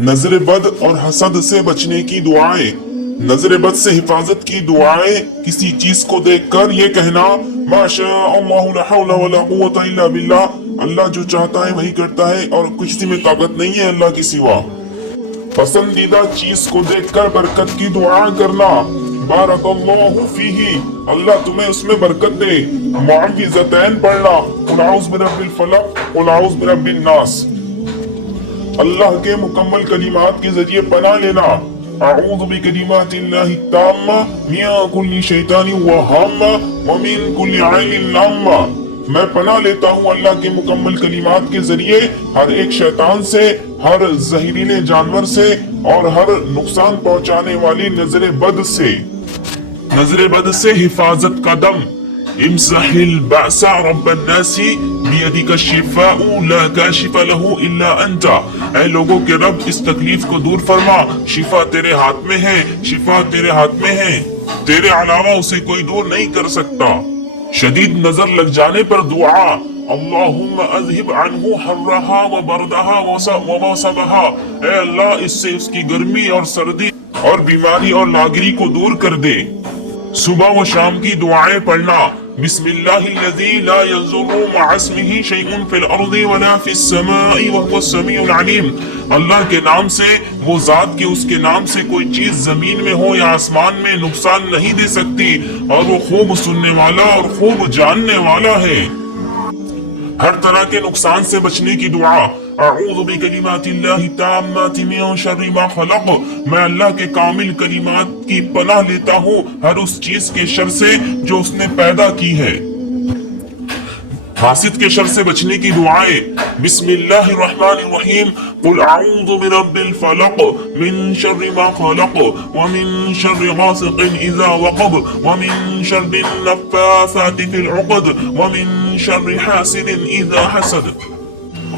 नजर बद और हसद से बचने की दुआएं। नजर बद से हिफाजत की दुआएं, किसी चीज को देखकर ये कहना माशा अल्लाह ला हौला वला कुव्वता इल्ला बिल्लाह, अल्लाह जो चाहता है वही करता है और किसी में ताकत नहीं है अल्लाह के सिवा। पसंदीदा चीज को देखकर बरकत की दुआ करना, बारकल्लाहु फीही, अल्लाह तुम्हें उसमें बरकत दे। मुअव्विज़तैन पढ़ना, कुल औज़ु बिरब्बिल फलक, कुल औज़ु बिरब्बिन नास। अल्लाह के मुकम्मल कलिमात के जरिए पनाह लेना, अऊज़ु बिकलिमातिल्लाहि ताम्मा मिन कुल्लि शैतानिन व हाम्मा व मिन कुल्लि ऐनिन लाम्मा। मैं पनाह लेता हूँ अल्लाह के मुकम्मल कलिमात के जरिए हर एक शैतान से, हर जहरीले जानवर से और हर नुकसान पहुँचाने वाली नजर बद से। नजर बद से हिफाजत का दम, इम्सहिल बासा रब्बन नासी बियदिका शिफाउ ला काशिफा लहू इल्ला अंता। ऐ लोगों के रब, इस तकलीफ को दूर फरमा, शिफा तेरे हाथ में है, शिफा तेरे हाथ में है, तेरे अलावा उसे कोई दूर नहीं कर सकता। शदीद नजर लग जाने पर दुआ, अल्लाहुम्मा अज़हिब अन्हु हर्रहा व बरदहा व वसबहा, ऐ अल्लाह इससे उसकी गर्मी और सर्दी और बीमारी और लागिरी को दूर कर दे। सुबह व शाम की दुआएं पढ़ना, बिस्मिल्लाहिल्लज़ी ला यज़ुर्रु मअ इस्मिही शैउन फिल अर्ज़ि वला फिस समाई व हुवस समीउल अलीम। अल्लाह के नाम से, वो जात के उसके नाम से कोई चीज जमीन में हो या आसमान में नुकसान नहीं दे सकती, और वो खूब सुनने वाला और खूब जानने वाला है। हर तरह के नुकसान से बचने की दुआ, अऊज़ु बिकलिमातिल्लाहि ताम्माति मिन शर्रि मा खलक़, मैं अल्लाह के कामिल कलिमात की पनाह लेता हूँ हर उस चीज के शर से जो उसने पैदा की है। हासिद के शर से बचने की दुआएं, बिस्मिल्लाहिर्रहमानिर्रहीम, कुल अऊज़ु बिरब्बिल फलक मिन शर्रि मा खलक़ व मिन शर्रि गासिक़िन इज़ा वक़ब व मिन शर्रिन नफ़्फ़ासाति फिल उक़द व मिन शर्रि हासिदिन इज़ा हसद।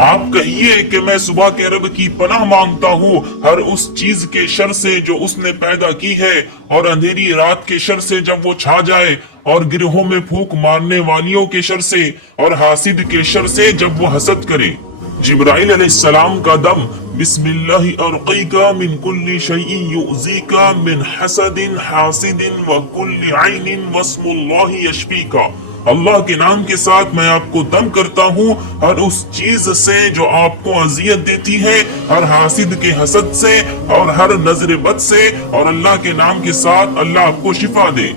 आप कहिए कि मैं सुबह के रब की पनाह मांगता हूँ हर उस चीज के शर से जो उसने पैदा की है, और अंधेरी रात के शर से जब वो छा जाए, और गिरोहों में फूंक मारने वालियों के शर से, और हासिद के शर से जब वो हसद करे। जिब्राइल अलैहिस्सलाम का दम, बिस्मिल्लाहि अर्क़ीका मिन कुल्लि शैइन युज़ीका मिन हसदिन हासिदिन व कुल्लि ऐनिन वस्मुल्लाहि यशफीका। अल्लाह के नाम के साथ मैं आपको दम करता हूँ हर उस चीज से जो आपको अजियत देती है, हर हासिद के हसद से और हर नजर बद से, और अल्लाह के नाम के साथ अल्लाह आपको शिफा दे।